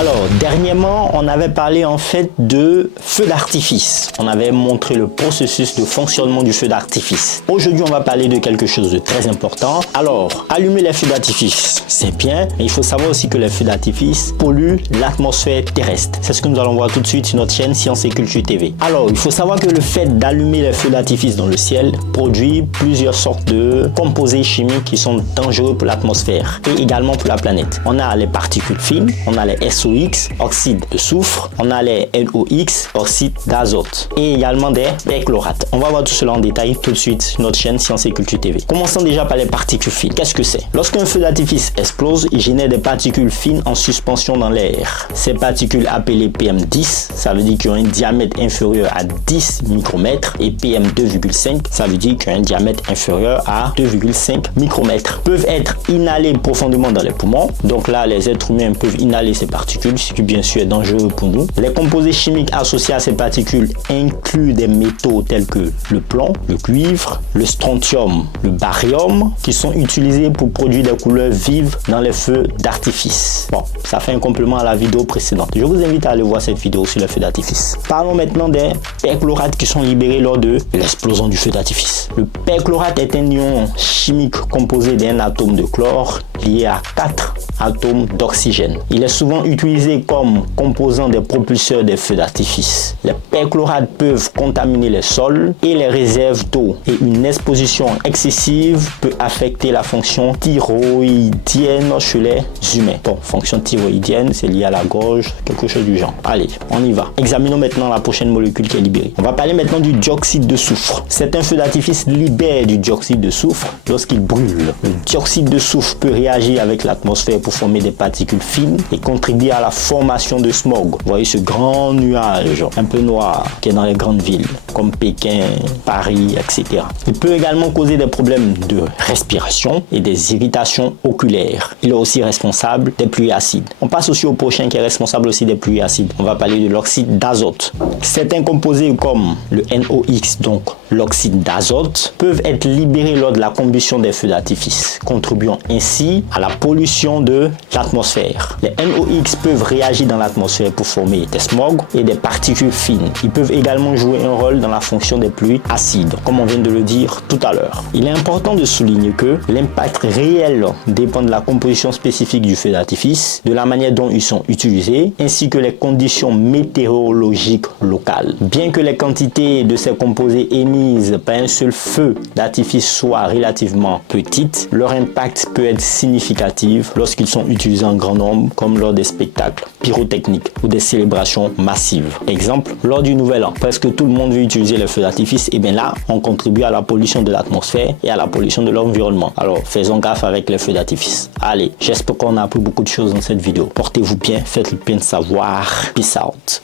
Alors, dernièrement, on avait parlé en fait de feu d'artifice. On avait montré le processus de fonctionnement du feu d'artifice. Aujourd'hui, on va parler de quelque chose de très important. Alors, allumer les feux d'artifice, c'est bien, mais il faut savoir aussi que les feux d'artifice polluent l'atmosphère terrestre. C'est ce que nous allons voir tout de suite sur notre chaîne Science et Culture TV. Alors, il faut savoir que le fait d'allumer les feux d'artifice dans le ciel produit plusieurs sortes de composés chimiques qui sont dangereux pour l'atmosphère et également pour la planète. On a les particules fines, on a les SOX, oxyde de soufre, on a les NOx, oxyde d'azote et également des perchlorates. On va voir tout cela en détail tout de suite sur notre chaîne Science et Culture TV. Commençons déjà par les particules fines. Qu'est-ce que c'est? Lorsqu'un feu d'artifice explose, il génère des particules fines en suspension dans l'air. Ces particules appelées PM10, ça veut dire qu'ils ont un diamètre inférieur à 10 micromètres et PM2,5, ça veut dire qu'ils ont un diamètre inférieur à 2,5 micromètres. Peuvent être inhalées profondément dans les poumons. Donc là, les êtres humains peuvent inhaler ces particules, ce qui bien sûr est dangereux pour nous. Les composés chimiques associés à ces particules incluent des métaux tels que le plomb, le cuivre, le strontium, le barium, qui sont utilisés pour produire des couleurs vives dans les feux d'artifice. Bon, ça fait un complément à la vidéo précédente. Je vous invite à aller voir cette vidéo sur les feux d'artifice. Parlons maintenant des perchlorates qui sont libérés lors de l'explosion du feu d'artifice. Le perchlorate est un ion chimique composé d'un atome de chlore lié à 4 atomes d'oxygène. Il est souvent utilisé comme composant des propulseurs des feux d'artifice. Les perchlorates peuvent contaminer les sols et les réserves d'eau et une exposition excessive peut affecter la fonction thyroïdienne chez les humains. Bon, fonction thyroïdienne, c'est lié à la gorge, quelque chose du genre. Allez, on y va. Examinons maintenant la prochaine molécule qui est libérée. On va parler maintenant du dioxyde de soufre. Certains feux d'artifice libèrent du dioxyde de soufre lorsqu'ils brûlent. Le dioxyde de soufre peut réagir avec l'atmosphère pour former des particules fines et contribuer à la formation de smog. Vous voyez ce grand nuage un peu noir qui est dans les grandes villes comme Pékin, Paris, etc. Il peut également causer des problèmes de respiration et des irritations oculaires. Il est aussi responsable des pluies acides. On passe aussi au prochain qui est responsable aussi des pluies acides. On va parler de l'oxyde d'azote. Certains composés comme le NOx, donc l'oxyde d'azote, peuvent être libérés lors de la combustion des feux d'artifice, contribuant ainsi à la pollution de l'atmosphère. Les NOx peuvent réagir dans l'atmosphère pour former des smogs et des particules fines. Ils peuvent également jouer un rôle dans la fonction des pluies acides, comme on vient de le dire tout à l'heure. Il est important de souligner que l'impact réel dépend de la composition spécifique du feu d'artifice, de la manière dont ils sont utilisés, ainsi que les conditions météorologiques locales. Bien que les quantités de ces composés émises par un seul feu d'artifice soient relativement petites, leur impact peut être significatif lorsqu'ils sont utilisés en grand nombre, comme lors des spectacles pyrotechniques ou des célébrations massives. Exemple, lors du Nouvel An, presque tout le monde veut utiliser les feux d'artifice, et bien là, on contribue à la pollution de l'atmosphère et à la pollution de l'environnement. Alors, faisons gaffe avec les feux d'artifice. Allez, j'espère qu'on a appris beaucoup de choses dans cette vidéo. Portez-vous bien, faites le bien de savoir. Peace out.